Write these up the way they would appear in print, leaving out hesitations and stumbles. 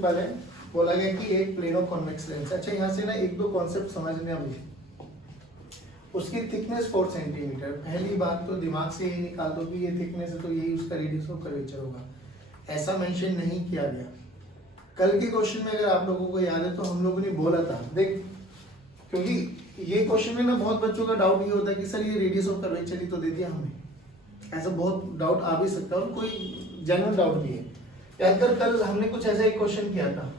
Simple है, बोला गया कि एक प्लेन ऑफ कॉन्वेक्स लेंस। अच्छा यहाँ से ना एक दो कॉन्सेप्ट समझने अब उसकी थिकनेस 4 सेंटीमीटर। पहली बात तो दिमाग से यही निकाल दो कि ये थिकनेस है तो यही उसका रेडियस ऑफ कर्वेचर होगा, ऐसा मेंशन नहीं किया गया। कल के क्वेश्चन में अगर आप लोगों को याद है तो हम लोगों ने बोला था, देख क्योंकि ये क्वेश्चन में ना बहुत बच्चों का डाउट ये होता है कि सर ये रेडियस ऑफ कर्वेचर ही तो दे दिया हमें, ऐसा बहुत डाउट आ भी सकता है और कोई जेन्युइन डाउट भी है। याद कर कल हमने कुछ ऐसा एक क्वेश्चन किया था,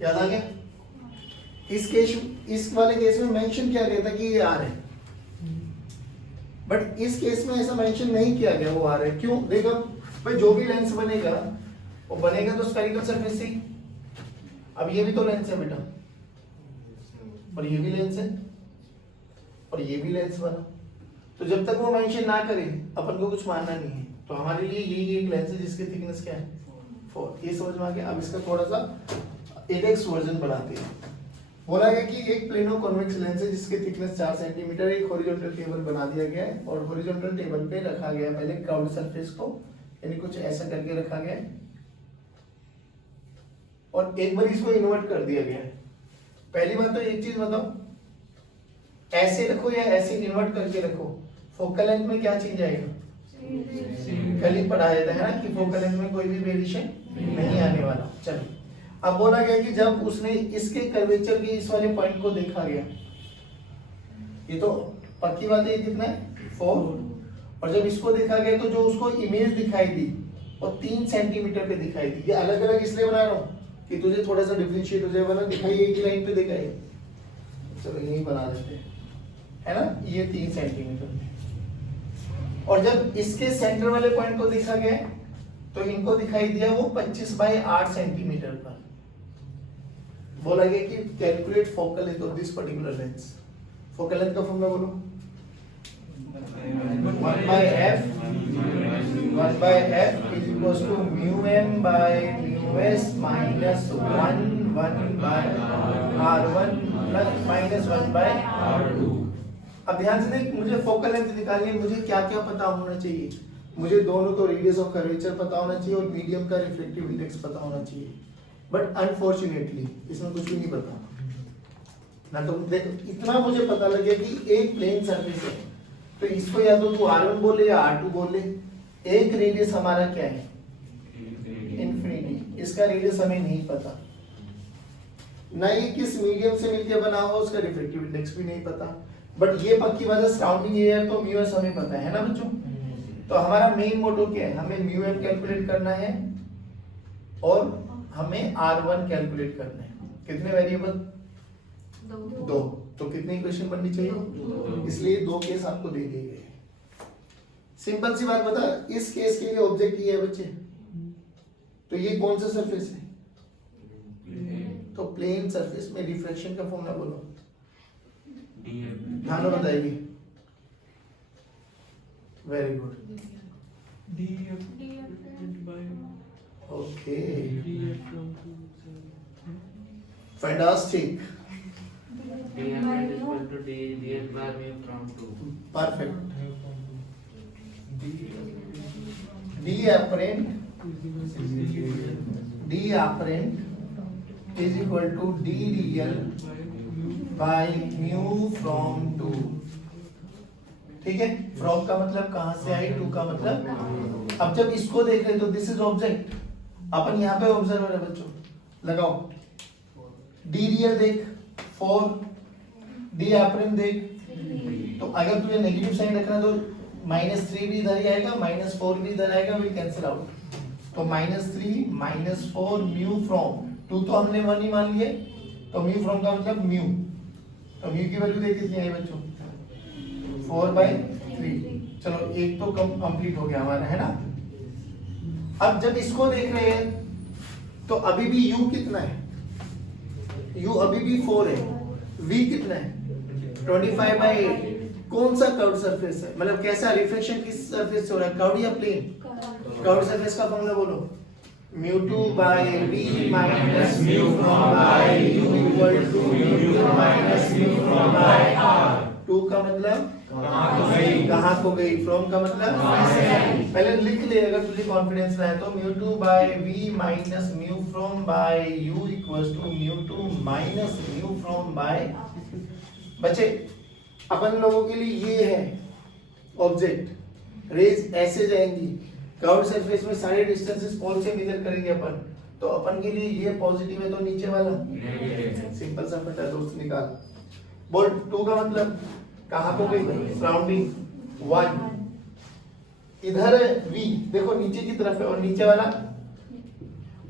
याद आ गया? इस वाले केस में मेंशन किया गया था कि ये आर है, बट इस केस में ऐसा मेंशन नहीं किया गया वो आर है। क्यों? देखो भाई जो भी लेंस बनेगा वो बनेगा तो स्फेरिकल सरफेस से। अब ये भी तो लेंस है बेटा, और ये भी लेंस है, और ये भी लेंस बना, तो जब तक वो मेंशन ना करे अपन को कुछ मानना नहीं है। तो हमारे लिए यही एक लेंस है जिसकी थिकनेस क्या है 4। ये समझ में आ गया? अब इसका थोड़ा सा 8x वर्जन बनाते हैं। बोला गया कि एक प्लेनो कॉन्वेक्स लेंस है जिसकी थिकनेस 4 सेंटीमीटर, एक हॉरिजॉन्टल टेबल बना दिया गया है और हॉरिजॉन्टल टेबल पे रखा गया है पहले क्राउड सरफेस को, यानी कुछ ऐसा करके रखा गया है और एक बार इसको इन्वर्ट कर दिया गया है। पहली बात तो एक चीज बताओ, ऐसे रखो या ऐसे इन्वर्ट करके रखो, फोकल लेंथ में क्या चेंज आएगा? कल ही पढ़ाया था है ना कि फोकल लेंथ में कोई भी वेरिएशन नहीं आने वाला। चलो अब बोला गया कि जब उसने इसके कर्वेचर के इस वाले पॉइंट को देखा गया, ये तो पक्की बात है, कितना है 4, और जब इसको देखा गया तो जो उसको इमेज दिखाई दी वो 3 सेंटीमीटर पे दिखाई दी। ये अलग अलग इसलिए बना रहा हूँ कि तुझे थोड़ा सा डिफरेंशिएट हो जाएगा ना, दिखाई एक ही लाइन पे दिखाई, चलो यही बना देते हैं है ना, ये 3 सेंटीमीटर। और जब इसके सेंटर वाले पॉइंट को देखा गया तो इनको दिखाई दिया वो 25/8 सेंटीमीटर पर। बोला गया कि calculate focal length of this particular lens. Focal length का फॉर्मूला बोलो, 1/f is equals to μm by μs minus 1/r1 plus minus 1/r2। अब ध्यान से देख, मुझे फोकल लेंथ निकालनी है, मुझे क्या क्या पता होना चाहिए? मुझे दोनों तो रेडियस ऑफ कर्वेचर पता होना चाहिए और मीडियम का रिफ्लेक्टिव इंडेक्स पता होना चाहिए, बट अनफॉर्चुनेटली इसमें कुछ भी नहीं पता ना। तो देख इतना मुझे पता लग गया कि एक प्लेन सरफेस है तो इसको या तो तू r1 बोले या r2 बोले। एक रेडियस हमारा क्या है? इन्फिनिटी। इसका रेडियस हमें नहीं पता, ना ये किस मीडियम से मिलकर बना हुआ उसका रिफ्लेक्टिव इंडेक्स भी नहीं पता, बट ये पक्की बात है सराउंडिंग एरिया तो म्यू एस हमें पता है ना बच्चों। तो हमारा मेन मोटो क्या है? हमें म्यू एम कैलकुलेट करना है और हमें r1 कैलकुलेट करना है। कितने वेरिएबल? 2। तो कितनी इक्वेशन बननी चाहिए? इसलिए 2 केस आपको दे दिए गए। सिंपल सी बात बता, इस केस के लिए ऑब्जेक्ट ये है बच्चे, तो ये कौन सा सरफेस है? तो प्लेन सरफेस में रिफ्लेक्शन का फॉर्मूला बोलो, ध्यान बताएगी। Very good, okay fantastic, perfect. D apparent is equal to D real by mu from 2। ठीक है, फ्रॉम का मतलब कहां से आई, 2 का मतलब। अब जब इसको देख रहे तो दिस इज ऑब्जेक्ट, अपन यहाँ पे ऑब्जर्वर है बच्चों, लगाओ डी रियल देख 4, डी एपरेंट देख, तो अगर तुझे नेगेटिव साइन रखना तो -3 भी इधर ही आएगा, -4 भी इधर आएगा, विल कैंसिल आउट। तो -3 -4 म्यू फ्रॉम 2 तो हमने 1 ही मान लिए, तो म्यू फ्रॉम का मतलब म्यू, तो म्यू की वैल्यू देख कितनी आई बच्चों? 4/3। चलो एक तो कंप्लीट हो गया हमारा है ना। अब जब इसको देख रहे हैं तो अभी भी u कितना है? u अभी भी 4 है, v कितना है? 25/8। कौन सा कर्व सरफेस है, मतलब कैसा रिफ्लेक्शन किस सरफेस से हो रहा है, कर्व या प्लेन? कर्व सरफेस का फॉर्मूला बोलो, μ2/v minus μ from by u equal to μ2 minus μ from by r। To का मतलब कहाँ को गई, फ्रॉम का मतलब पहले लिख ले अगर तुझे कॉन्फिडेंस रहा है तो mu two by v minus mu from by u equals to mu two minus mu from by. बच्चे अपन लोगों के लिए ये है ऑब्जेक्ट, रेज ऐसे जाएंगी कर्व्ड सरफेस में, सारे डिस्टेंसेस कौन से मेजर करेंगे अपन, तो अपन के लिए ये पॉजिटिव है तो नीचे वाला सिंपल सा फटा दोस्त निकाल। बोल टू का मतलब कहाँ को गई, सराउंडिंग वन, इधर v देखो नीचे की तरफ है और नीचे वाला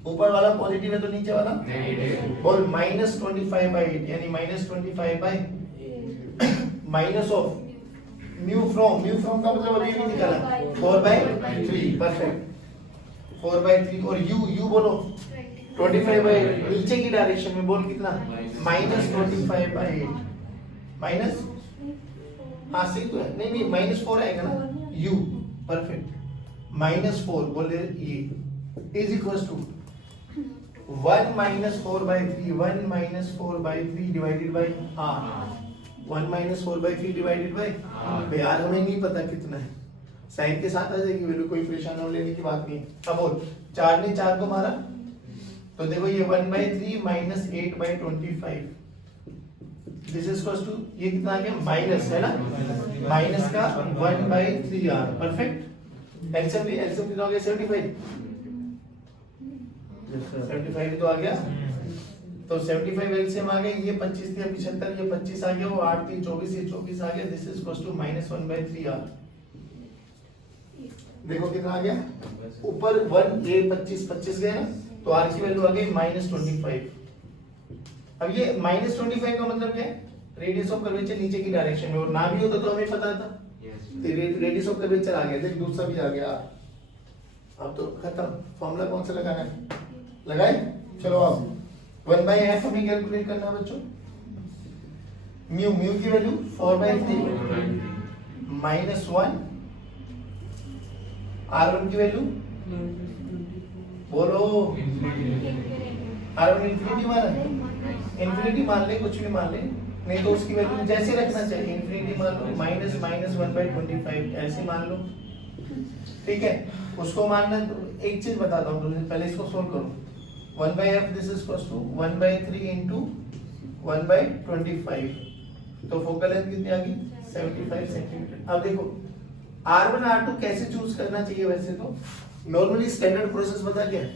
ऊपर वाला पॉजिटिव है तो नीचे वाला बोल माइनस 25/8 यानी minus 25 minus of mu from का मतलब अभी नहीं निकाला 4/3 परफेक्ट 4/3 और u बोलो 25/8 नीचे की डायरेक्शन में बोल कितना माइनस 25/8 माइनस हाँ सही तो है नहीं माइनस 4 आएगा ना u परफेक्ट माइनस 4 बोले ये is equals to 1 minus 4/3 1 minus 4/3 divided by r 1 minus 4/3 divided by यार हमें नहीं पता कितना है, साइन के साथ आ जाएगी वैल्यू, कोई परेशान हो लेने की बात नहीं है। अब बोल 4 ने 4 को मारा तो देखो ये 1/3 minus 8/25 this is equals to ये कितना आ गया माइनस है ना, माइनस का 1/3r परफेक्ट। एलसीएम कितना हो गया 75 75 तो आ गया तो 75 एलसीएम आ गया, ये 25 थी 75 ये 25 आ गया, वो 8 थी 24 ये 24 आ गया, this is equals to minus 1/3r। देखो कितना आ गया ऊपर 1 ये 25 गए ना तो r की वैल्यू आ गई माइनस 25। अब ये माइनस 25 का मतलब क्या है, रेडियस ऑफ कर्वेचर नीचे की डायरेक्शन में, और ना भी होता तो हमें पता था रेडियस ऑफ कर्वेचर आ गया, देख दूसरा भी आ गया। अब तो खत्म, फॉर्मूला कौन सा लगाना है लगाए, चलो अब 1/f हमें कैलकुलेट करना है बच्चों, म्यू की वैल्यू 4/3 माइनस 1 r1 की वैल्यू बोलो r1 इंफिनिटी मान ले कुछ भी मान ले, नहीं तो उसकी वैल्यू जैसे रखना चाहिए इंफिनिटी मान लो माइनस 1/25 ऐसे मान लो, ठीक है। उसको मानना तो एक चीज बताता हूँ तुमसे, पहले इसको सोल्व करो 1/f this is equals to 1/3 into 1/25 तो फोकल लेंथ कितनी आ गई 75 सेंटीमीटर। अब देखो R1 R2 कैसे चूज करना चाहिए, वैसे तो नॉर्मली स्टैंडर्ड प्रोसेस बता क्या है,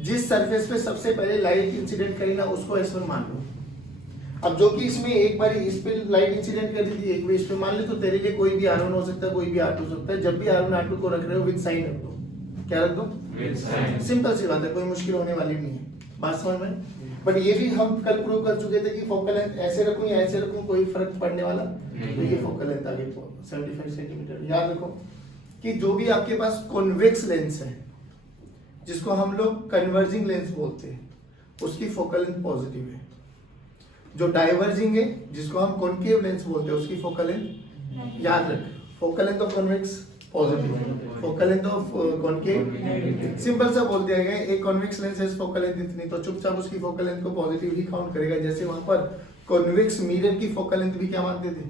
जिस सरफेस पे सबसे पहले लाइट इंसिडेंट करी ना उसको S1 मान लो। अब जो कि इसमें एक बार इस पे लाइट इंसिडेंट कर दी थी एक भी इस पे मान ले, तो तेरे लिए कोई भी R1 हो सकता है कोई भी R2 हो सकता है। जब भी R1 R2 को रख रहे हो विद साइन रख दो, क्या रख दो विद साइन, सिंपल सी बात है, कोई मुश्किल होने वाली नहीं है, बात समझ में। बट ये भी हम कल प्रूव कर चुके थे कि फोकल लेंथ ऐसे रखूं या ऐसे रखूं कोई फर्क पड़ने वाला, तो ये फोकल लेंथ आ गई 75 सेंटीमीटर। याद रखो कि जो भी आपके पास कॉन्वेक्स लेंस है जिसको हम लोग कन्वर्जिंग लेंस बोलते हैं उसकी फोकल लेंथ पॉजिटिव है, जो डाइवर्जिंग है जिसको हम कॉनकेव लेंस बोलते हैं उसकी फोकल लेंथ याद रख, focal length of convex positive, focal length of concave simple सा बोल दिया गया, एक कॉन्वेक्स लेंस है फोकल लेंथ इतनी, तो चुपचाप उसकी फोकल लेंथ को पॉजिटिव ही काउंट करेगा। जैसे वहां पर कॉन्वेक्स मिरर की फोकल लेंथ भी क्या मानते थे,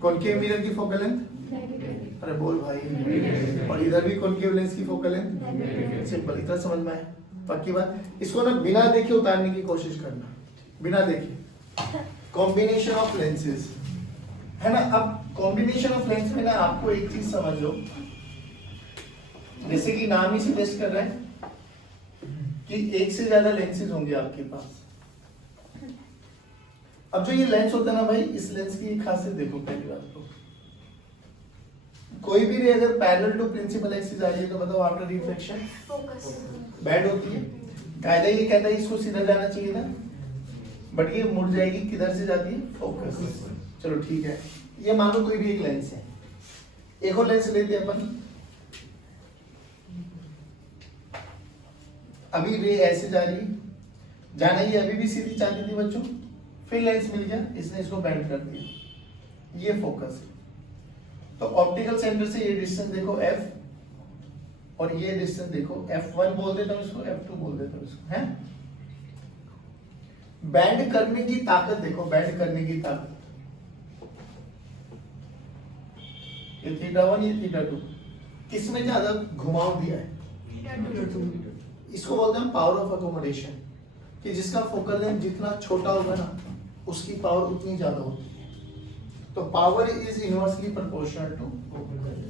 कॉनकेव मिरर की फोकल लेंथ, अरे बोल भाई, और इधर भी कॉनकेव लेंस की फोकल लेंथ, सिंपल, इतना समझ में आया पक्की बात। इसको ना बिना देखे उतारने की कोशिश करना, बिना देखे, कॉम्बिनेशन ऑफ लेंसेज है ना। अब कॉम्बिनेशन ऑफ लेंस में ना आपको एक चीज समझ लो, जैसे कि नाम ही सजेस्ट कर रहा है कि एक से ज्यादा लेंसेज होंगे आपके पास। अब जो ये लेंस होता है ना भाई, इस लेंस की खासियत देखो, पहली बात तो कोई भी रे अगर पैरेलल टू प्रिंसिपल एक्सिस आ रही है तो बताओ आफ्टर रिफ्लेक्शन बैंड होती है, कायदा ये कहता है इसको सीधा जाना चाहिए ना, बट ये मुड़ जाएगी, किधर से जाती है फोकस। चलो ठीक है, ये मान लो कोई भी एक लेंस है, एक और लेंस लेते हैं अपन, अभी रे ऐसे जा रही है, जाना ये अभी भी सीधी जाती थी बच्चों, फिर लेंस मिल गया, इसने इसको बेंड कर दिया, ये फोकस। तो ऑप्टिकल सेंटर से ये डिस्टेंस देखो f और ये डिस्टेंस देखो f1 बोल देता हूं इसको, f2 बोल देता हूं इसको, है। बैंड करने की ताकत देखो, बैंड करने की ताकत ये θ1 ये θ2, किसमें ज्यादा घुमाव दिया है? इसको बोलते हैं पावर ऑफ अकोमोडेशन, कि जिसका फोकल लेंथ जितना छोटा होगा ना उसकी पावर उतनी ज्यादा होती है। तो power is inversely proportional to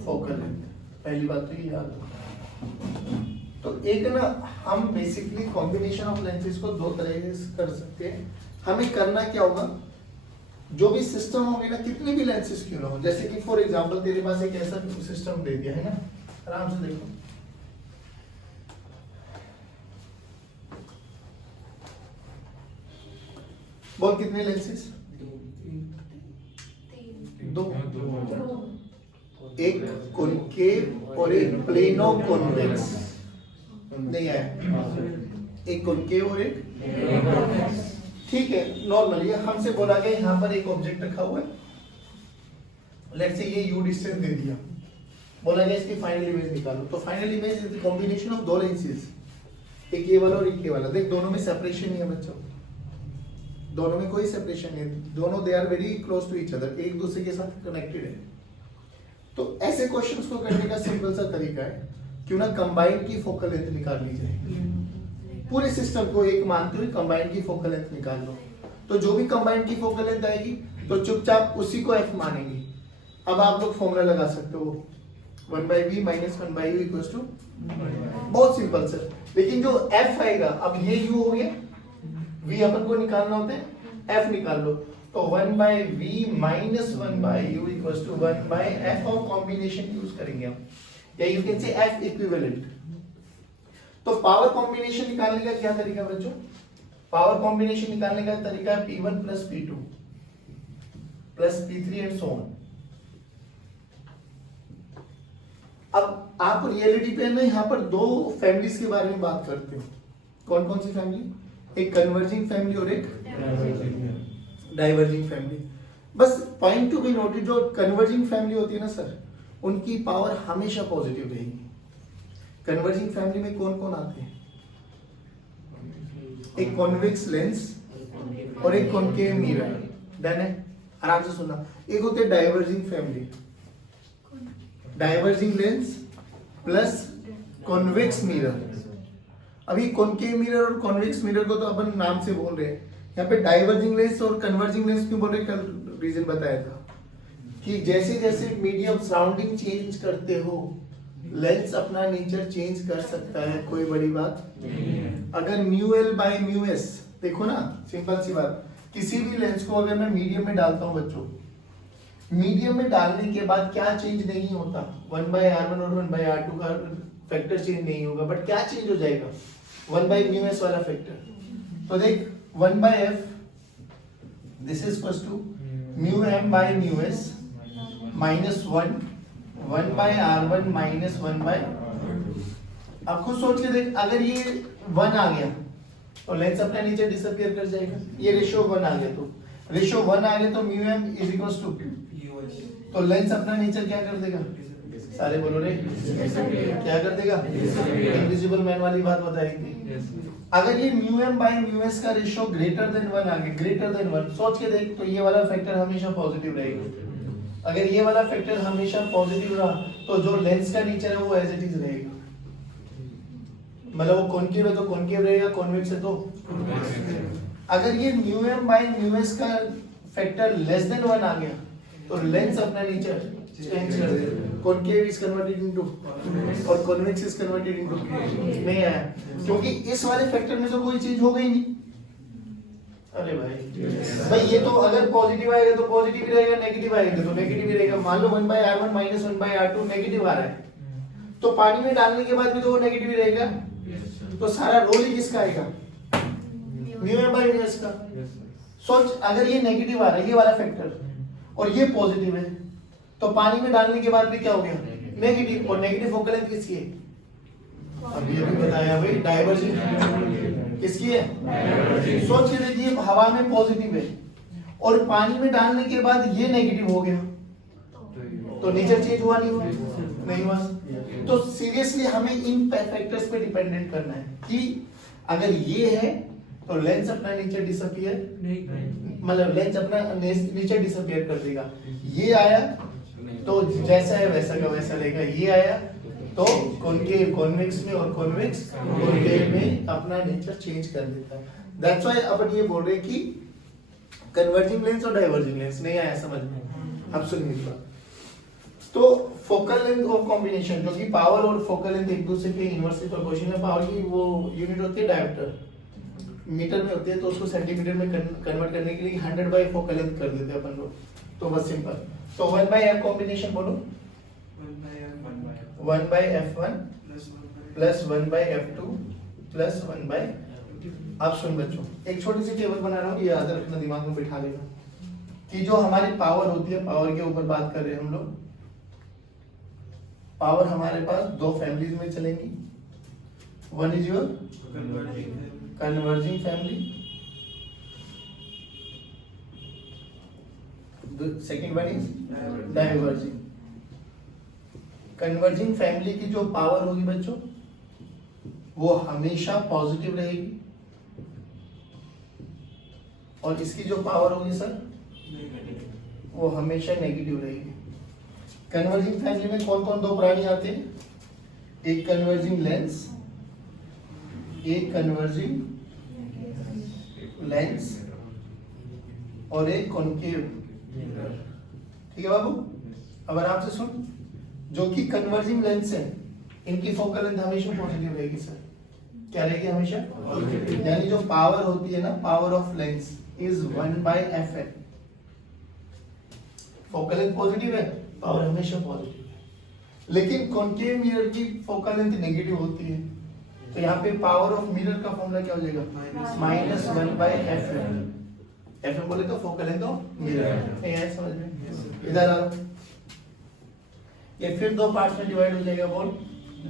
focal length, पहली बात तो ये याद रखो। तो एक ना हम बेसिकली कॉम्बिनेशन ऑफ लेंसेज को दो तरह से कर सकते हैं। हमें करना क्या होगा, जो भी सिस्टम होंगे ना, कितने भी लेंसेज क्यों ना हो, जैसे कि फॉर एग्जांपल तेरे पास एक ऐसा सिस्टम दे दिया है ना, आराम से देखो, बोल कितने लेंसेज? दो, एक कॉनकेव और एक प्लेनो कॉन्वेक्स, नहीं है, एक कॉनकेव और एक, ठीक है, नॉर्मल। ये हमसे बोला गया यहाँ पर एक ऑब्जेक्ट रखा हुआ है, लेट्स से ये u डिस्टेंस दे दिया, बोला गया इसकी फाइनल इमेज निकालो। तो final image is the combination of दो लेंसेज, एक ये वाला और एक ये वाला। देख दोनों में सेपरेशन नहीं है बच्चों, दोनों में कोई सेपरेशन नहीं है, दोनों they are very close to each other, एक दूसरे के साथ कनेक्टेड है। तो ऐसे क्वेश्चंस को करने का सिंपल सा तरीका है, क्यों ना कंबाइंड की फोकल लेंथ निकाल ली जाए, पूरे सिस्टम को एक मानते हुए कंबाइंड की फोकल लेंथ निकाल लो। तो जो भी कंबाइंड की फोकल लेंथ आएगी तो चुपचाप उसी को f मानेंगे। अब आप लोग फॉर्मूला लगा सकते हो 1/v - 1/u इक्वल्स टू, बहुत सिंपल सर। लेकिन जो f आएगा, अब ये u हो गया, v अपन को निकालना होता है, f निकाल लो। तो 1/v - 1/u equals to 1/f of combination use करेंगे हम, या you can say f equivalent. तो पावर कॉम्बिनेशन निकालने का क्या तरीका बच्चों? पावर कॉम्बिनेशन निकालने का तरीका है P1 + P2 + P3 and so on. अब आप रियलिटी पे ना यहाँ पर दो फैमिलीज के बारे में बात करते हो। कौन कौन सी फैमिली? एक कन्वर्जिंग फैमिली और एक डाइवर्जिंग फैमिली। बस पॉइंट टू बी नोटेड, जो कन्वर्जिंग फैमिली होती है ना सर, उनकी पावर हमेशा पॉजिटिव रहेगी। कन्वर्जिंग फैमिली में कौन कौन आते हैं? एक कॉन्वेक्स लेंस और एक कॉनकेव मिरर, डन है, आराम से सुनना। एक होते हैं diverging family, diverging lens plus convex mirror. अभी कॉनकेव मिरर और कॉन्वेक्स मिरर को तो अपन नाम से बोल रहे हैं, यहाँ पे डाइवर्जिंग लेंस और कन्वर्जिंग लेंस क्यों बोल रहे हैं? कल रीजन बताया था कि जैसे जैसे मीडियम सराउंडिंग चेंज करते हो, लेंस अपना नेचर चेंज कर सकता है, कोई बड़ी बात नहीं। अगर μl/μs देखो ना, सिंपल सी बात, किसी भी लेंस को अगर मैं मीडियम में डालता हूं बच्चों, मीडियम में डालने के बाद क्या चेंज नहीं होता? 1/r1 और 1/r2 का फैक्टर चेंज नहीं होगा, बट क्या चेंज हो जाएगा? 1/μs वाला फैक्टर। तो देख 1/f this is equals to μm/μs -1 1/r1 - 1/r2। अब खुद सोच के देख, अगर ये 1 आ गया तो लेंस अपने नीचे डिसअपीयर कर जाएगा। ये रेशियो 1 आ गया, तो रेशियो 1 आ गया तो μm इज इक्वल्स टू, तो लेंस अपना नेचर क्या कर देगा? सारे बोलो रे, क्या कर देगा? इनविजिबल मैन वाली बात बताई थी। अगर ये μm/μs का रेशियो ग्रेटर देन 1 आ गया, ग्रेटर देन 1, सोच के देख, तो ये वाला फैक्टर हमेशा पॉजिटिव रहेगा। अगर ये वाला फैक्टर हमेशा पॉजिटिव रहा तो जो लेंस का नेचर है वो एज इट इज रहेगा। मतलब वो कॉनकेव है तो कॉनकेव रहेगा, कॉन्वेक्स है तो। अगर ये μm/μs का फैक्टर लेस देन 1 आ गया तो लेंस अपना नेचर चेंज कर देगा। कॉनकेव इज कन्वर्टेड इनटू और कॉन्वेक्स इज कन्वर्टेड इनटू, नहीं आया, क्योंकि इस वाले फैक्टर में तो कोई चीज हो गई नहीं। अरे भाई ये तो अगर पॉजिटिव आएगा तो पॉजिटिव ही रहेगा, नेगेटिव आएगा तो नेगेटिव ही रहेगा। मान लो 1/r1 - 1/r2 नेगेटिव आ रहा है, तो पानी में डालने के बाद भी तो वो नेगेटिव ही रहेगा। तो सारा रोल ही किसका आएगा? μm/μs का। सोच, अगर ये नेगेटिव आ रहा है, ये वाला फैक्टर, और ये पॉजिटिव है, तो पानी में डालने के बाद भी क्या हो गया? नेगेटिव। और नेगेटिव फोकल लेंथ किसकी है? अभी बताया भाई, डाइवर्जिंग किसकी है? सोच के देखिए, हवा में पॉजिटिव है और पानी में डालने के बाद ये नेगेटिव हो गया, तो नेचर चेंज हुआ नहीं हुआ? नहीं हुआ। तो सीरियसली हमें इन फैक्टर्स पे डिपेंडेंट करना है कि अगर ये है तो लेंस अपना नेचर डिसअपीयर, मतलब लेंस अपना नेचर डिसअपीयर कर देगा। ये आया तो जैसा है वैसा का वैसा रहेगा। ये आया तो कॉनकेव कॉन्वेक्स में और कॉन्वेक्स कॉनकेव में अपना नेचर चेंज कर देता है। दैट्स व्हाई अपन ये बोल रहे हैं कि कन्वर्जिंग लेंस और डाइवर्जिंग लेंस। नहीं आया समझ में? अब सुनिए तो फोकल लेंथ और कॉम्बिनेशन, जो कि पावर और फोकल लेंथ एक दूसरे के इनवर्सली प्रोपोर्शनल है। पावर की वो यूनिट होती है डायोप्टर, मीटर में होती है, तो उसको सेंटीमीटर में कन्वर्ट करने के लिए 100 बाय फोकल लेंथ कर देते हैं अपन लोग। तो बस सिंपल। तो 1 बाय f कॉम्बिनेशन बोलो, 1 by f1 plus 1 by f2 plus 1 by. अब सुन बच्चों, एक छोटी सी टेबल बना रहा हूँ, ये याद रखना, दिमाग में बिठा लेना कि जो हमारी पावर होती है, पावर के ऊपर बात कर रहे हैं हम लोग। पावर हमारे पास दो फैमिलीज में चलेंगी। One is your converging family, second one is diverging. Converging family की जो पावर होगी बच्चों, वो हमेशा पॉजिटिव रहेगी, और इसकी जो पावर होगी सर, वो हमेशा नेगेटिव रहेगी। कन्वर्जिंग फैमिली में कौन कौन दो प्राणी आते हैं? एक कन्वर्जिंग लेंस, एक कन्वर्जिंग लेंस और एक कॉनकेव। ठीक है बाबू? अब आराम से सुन, जो कि कन्वर्जिंग लेंस है, इनकी फोकल लेंथ हमेशा पॉजिटिव रहेगी सर। क्या रहेगी? हमेशा पॉजिटिव। यानी जो पावर होती है ना, power of lens is 1 by fn। Focal length positive है, पावर हमेशा पॉजिटिव है। लेकिन कॉनकेव मिरर की फोकल लेंथ नेगेटिव होती है, तो यहाँ पे पावर ऑफ मिरर का फॉर्मूला क्या हो जाएगा? -1 बाय fm। fm बोले तो फोकल लेंथ ऑफ मिरर। ये समझ में? इधर आओ, ये फिर दो पार्ट्स में डिवाइड हो जाएगा। बोल,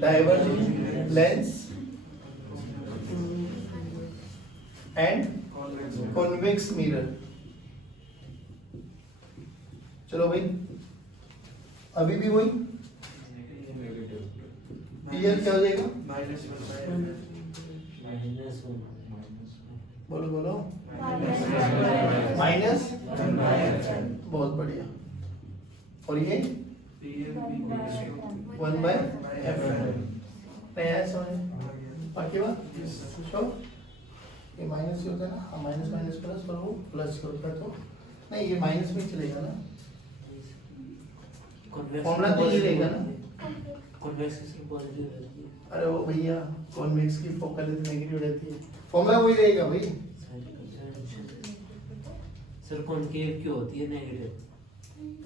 diverging lens and convex mirror. चलो भाई, अभी भी वही पीएल क्या हो जाएगा? बोलो बोलो, माइनस। बहुत बढ़िया। और ये 1 बाय f। नया समझ बाकी बात? ये माइनस ही होता है ना, माइनस माइनस प्लस, और वो प्लस होता है। तो नहीं, ये माइनस में चलेगा ना, फॉर्मूला तो ये रहेगा ना। कॉन्वेक्स की पॉजिटिव रहती है। अरे वो भैया, कॉन्वेक्स की फोकल लेंथ नेगेटिव रहती है, फॉर्मूला वही रहेगा भाई। सर कॉनकेव क्यों होती है नेगेटिव?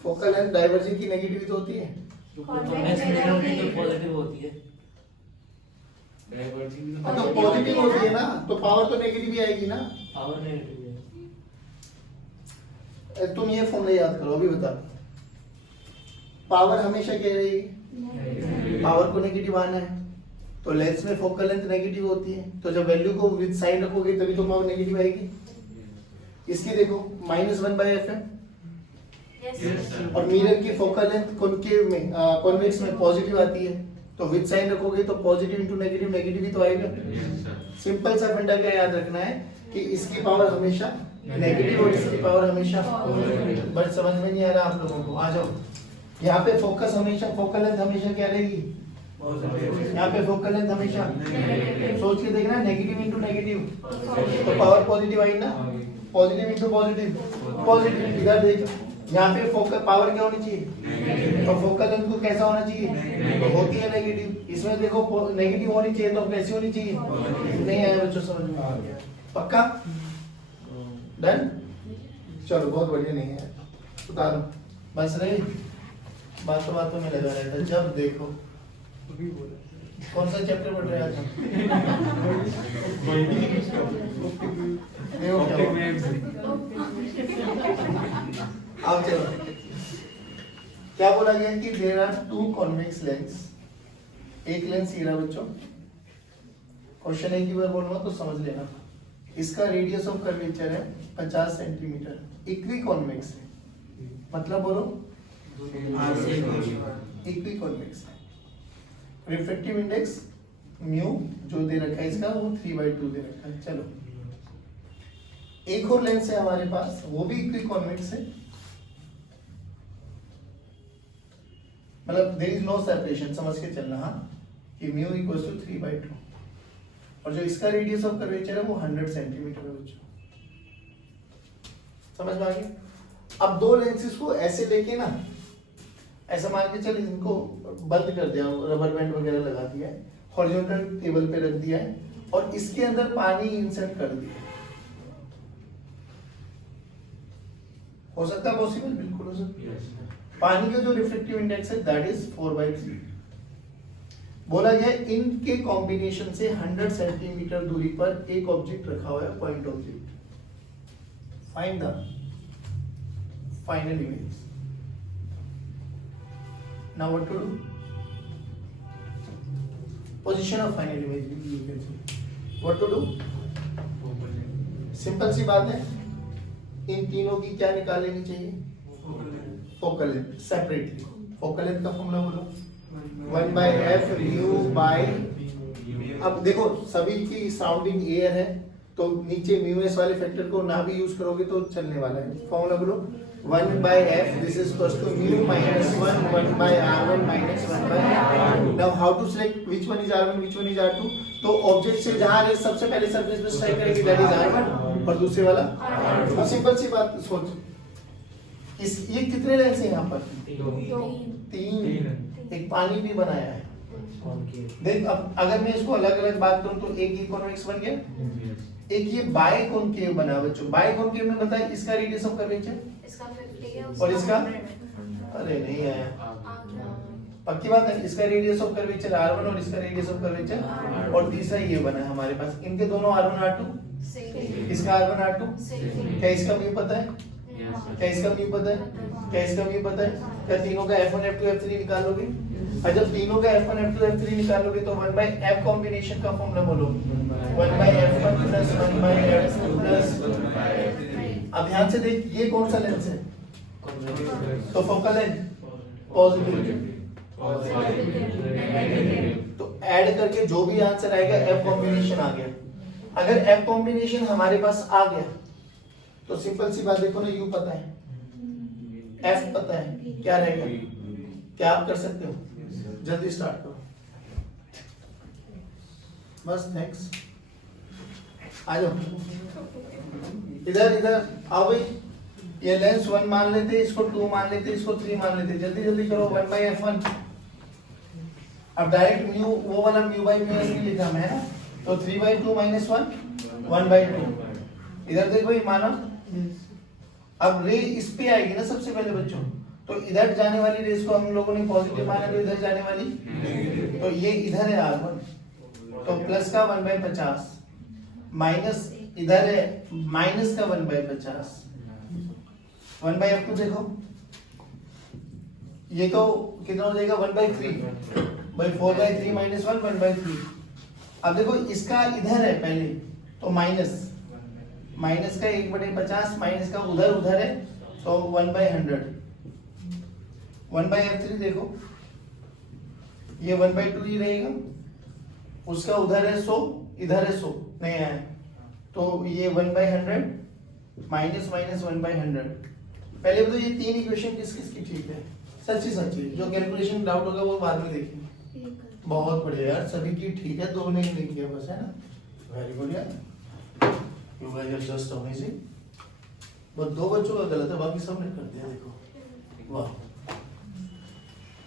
फोकल लेंथ डाइवर्जिंग की नेगेटिव तो होती है, कॉन्वेक्स नेगेटिव पॉजिटिव होती है। तो पॉजिटिव होती है ना, तो पावर तो नेगेटिव ही आएगी ना। पावर नेगेटिव है। तुम ये फॉर्मूला याद करो, अभी बता। पावर हमेशा क्या रहेगी? पावर को नेगेटिव आना है, तो लेंस में फोकल लेंथ नेगेटिव होती है, तो जब वैल्यू को विद साइन रखोगे तभी तो पावर नेगेटिव आएगी। इसकी देखो -1 बाय fm, और मिरर की फोकल लेंथ कॉनकेव में कॉन्वेक्स में पॉजिटिव आती है, तो विद साइन रखोगे तो पॉजिटिव इनटू नेगेटिव, नेगेटिव ही तो आएगा। सिंपल सा फंडा क्या याद रखना है कि इसकी पावर हमेशा नेगेटिव और इसकी पावर हमेशा पॉजिटिव। बट समझ में नहीं आ रहा आप लोगों को? आ जाओ, यहाँ पे फोकस हमेशा, फोकल लेंथ हमेशा क्या रहेगी? यहाँ पे फोकल लेंथ हमेशा, सोच के देखना, नेगेटिव इनटू नेगेटिव, तो पावर पॉजिटिव आई ना। Positive into positive, positive. इधर देख, यहाँ पे फोकल पावर क्या होनी चाहिए? तो फोकल लेंथ को कैसा होना चाहिए? तो होती है नेगेटिव। इसमें देखो नेगेटिव होनी चाहिए, तो कैसी होनी चाहिए? नहीं आया बच्चों समझ में? पक्का? डन? चलो बहुत बढ़िया। नहीं है उतारो, बस रही बातों बातों में लगा रहता है। जब देखो, कौन सा चैप्टर पढ़ रहे हैं आज हम? अब चलो, क्या बोला गया कि देयर आर 2 कॉन्वेक्स लेंस। एक लेंस ये रहा बच्चों, क्वेश्चन एक ही बार बोलूंगा तो समझ लेना। इसका रेडियस ऑफ कर्वेचर है 50 सेंटीमीटर, इक्वी कॉन्वेक्स है, मतलब बोलो इक्वी कॉन्वेक्स है। रिफ्रैक्टिव इंडेक्स म्यू जो दे रखा है इसका, वो 3/2 दे रखा है। चलो, एक और लेंस है हमारे पास, वो भी इक्वी कॉन्वेक्स है। मतलब देयर इज नो सेपरेशन, समझ के चलना हाँ, कि म्यू इक्वल्स टू 3/2 और जो इसका रेडियस ऑफ कर्वेचर है वो 100 सेंटीमीटर है बच्चों। समझ में आ गया? अब दो लेंसेज को ऐसे लेके ना, ऐसा मान के चल इनको बंद कर दिया, रबर बैंड वगैरह लगा दिया है, हॉरिजॉन्टल टेबल पे रख दिया है और इसके अंदर पानी इंसर्ट कर दिया। हो सकता है पॉसिबल? बिल्कुल हो सकता है। पानी का जो रिफ्लेक्टिव इंडेक्स है दैट इज 4/3। बोला गया इनके कॉम्बिनेशन से 100 सेंटीमीटर दूरी पर एक ऑब्जेक्ट रखा हुआ है, point object. Find the final image. Now what to do? Position of final image you can see. What to do? Simple सी बात है, इन तीनों की क्या निकाल लेनी चाहिए? फोकल लेंथ सेपरेटली। फोकल लेंथ का फॉर्मूला बोलो, 1/f म्यू बाय, अब देखो सभी की सराउंडिंग एयर है तो नीचे म्यू एस वाले फैक्टर को ना भी यूज करोगे तो चलने वाला है। फॉर्मूला बोलो 1/f, this is equals to mu minus 1 1/r1 minus 1/r2। Now how to select which one is r1 which one is r2? तो ऑब्जेक्ट से जहां है सबसे पहले सरफेस पे स्ट्राइक करेंगे दैट इज r1 और दूसरे वाला r2। सिंपल सी बात सोच, इस ये कितने लेंस है यहाँ पर? तीन। एक पानी भी बनाया है। देख अब अगर मैं इसको अलग अलग बात करूं तो एक ये कॉन्वेक्स बन गया, एक ये बाय कॉनकेव बना बच्चों। बाय कॉनकेव में बताया इसका रेडियस ऑफ कर्वेचर इसका 50 है और इसका 100 अरे नहीं आया, आ गया। पक्की बात है। इसका रेडियस ऑफ कर्वेचर r1 और इसका रेडियस ऑफ कर्वेचर और तीसरा ये बना है हमारे पास, इनके दोनों r1 r2, सेम इसका r1 r2। सेम। क्या इसका म्यू पता है? क्या इसका म्यू पता है? क्या इसका म्यू पता है? क्या तीनों का f1 f2 f3 निकालोगे? और जब तीनों का f1 f2 f3 निकालोगे तो 1/f कॉम्बिनेशन का फॉर्मूला बोलो 1/f1 प्लस 1/f2 प्लस। अब ध्यान से देख, ये कौन सा लेंस है? तो फोकल लेंथ पॉजिटिव, तो ऐड करके जो भी आंसर आएगा f कॉम्बिनेशन आ गया। अगर f कॉम्बिनेशन हमारे पास आ गया तो सिंपल सी बात देखो ना, u पता है, f पता है, क्या रहेगा? क्या आप कर सकते हो? जल्दी स्टार्ट करो बस। थैंक्स, आ जाओ इधर इधर आओ भाई। ये लेंस 1 मान लेते, इसको 2 मान लेते, इसको 3 मान लेते। जल्दी जल्दी करो। 1/f1। अब डायरेक्ट म्यू वो वाला म्यू बाय म्यू नहीं लिखा मैं, है ना? तो 3/2 minus 1 1/2। इधर देख भाई माना, अब रे इस पे आएगी ना सबसे पहले बच्चों, तो इधर जाने वाली रेस को हम लोगों ने पॉजिटिव माना, तो इधर जाने वाली, तो ये इधर है r1, तो प्लस का 1/50 माइनस इधर है माइनस का 1/50। 1/f2 देखो, ये तो कितना हो जाएगा? 1/3 भाई 4/3 माइनस 1 1/3। अब देखो इसका इधर है पहले तो माइनस का 1/50 माइनस का उधर है तो 1/100। 1/f3 देखो, ये 1/2 ही रहेगा, उसका उधर है 100 इधर है 100 नहीं आया, तो ये 1/100 माइनस 1/100। पहले बताओ ये तीन इक्वेशन किस किस की ठीक है? सच्ची जो कैलकुलेशन डाउट होगा वो बाद में देखेंगे। बहुत बढ़िया यार, सभी की ठीक है, दो ने नहीं किया बस, है ना? वेरी गुड यार, you guys are just amazing. बस दो बच्चों का गलत है, बाकी सब ने कर दिया। देखो वाह,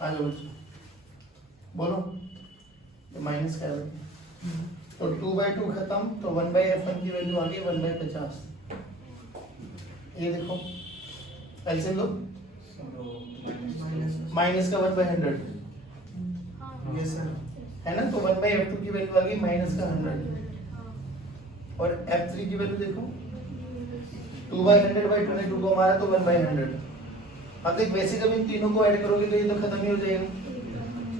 आ जाओ बच्चों बोलो, ये माइनस का है तो 2/2 खत्म, तो 1/f1 की वैल्यू आ गई 1/50। ये देखो एलसीएम लो, माइनस का 1/100 ये सर है ना, तो 1/f2 की वैल्यू आ गई माइनस का 100 और f3 की वैल्यू देखो 2/100/22 को हमारा तो 1/100। अब देख वैसे जब इन तीनों को ऐड करोगे तो ये तो खत्म ही हो जाएगा,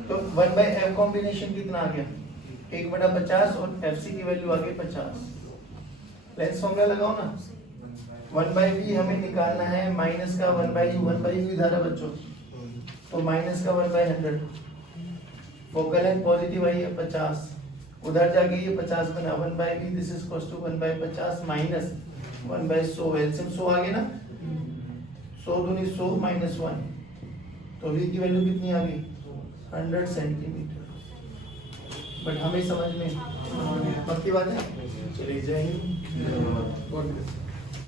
तो 1/f कॉम्बिनेशन कितना आ गया? 1/50 और fc की वैल्यू आ गई 50। लेंस फॉर्मूला लगाओ ना, 1/v हमें निकालना है, माइनस का 1/u इधर है बच्चों, तो माइनस का 1/100। फोकल लेंथ पॉजिटिव आई है 50, उधर जाके ये 50 बना 1/v, this is equals to 1/50 minus 1/100। LCM 100 आ गया ना, 100 दूनी 100 माइनस 1, तो v की वैल्यू कितनी आ गई 100 सेंटीमीटर। बट हमें समझ में पक्की बात है। चलिए जय हिंद।